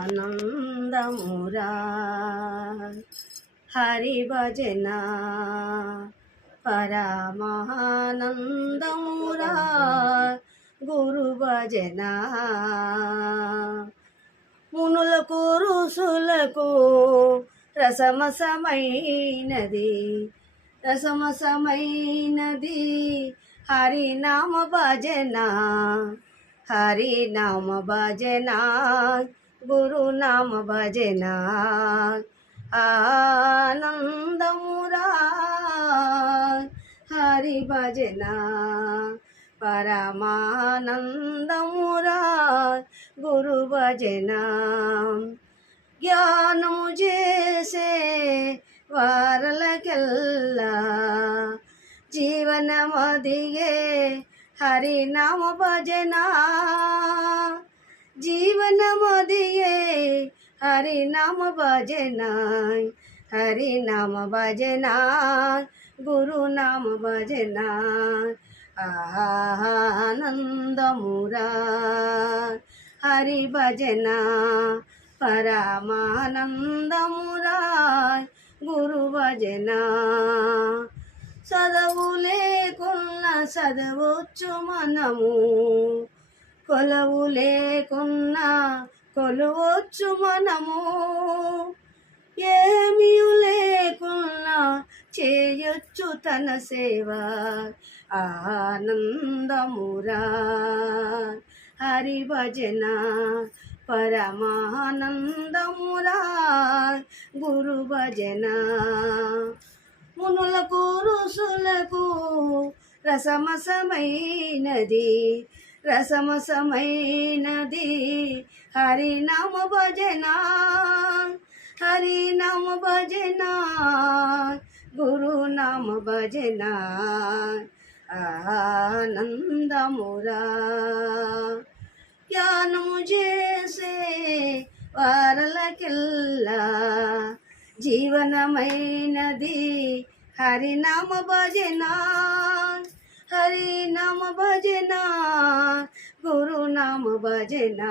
ఆనందమురా హరి భజన పరమానందమురా గురు భజన మునులకు ఋషులకు రసమసమైనది హరినామ భజన హరినామ భజన గురునామ భజన ఆనందమురా హరి భజన పరమానందమురా గురు భజన జ్ఞానము చేసే వారలకెల్లా జీవనమదిగే హరినామ భజన జీవనమదిగే హరినామ భజన హరినామ భజన గురునామ భజన ఆనందమురా హరి భజన పరమానందమురా గురు భజన చదువు లేకున్నా చదవచ్చు మనము కొలవు లేకున్నా కొలవచ్చు మనము ఏమీ లేకున్నా చేయొచ్చు తన సేవ ఆనందమురా హరి భజన పరమానందమురా గురు భజన మునులకు ఋషులకు రసమసమైనది హరినామ భజన హరినామ భజన గురునామ భజన ఆనందమురా ధ్యానము చేసే వారలకెల్లా జీవనమైనది హరినామ భజన హరినామ భజన గురునామ భజన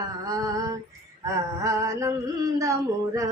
ఆనందమురా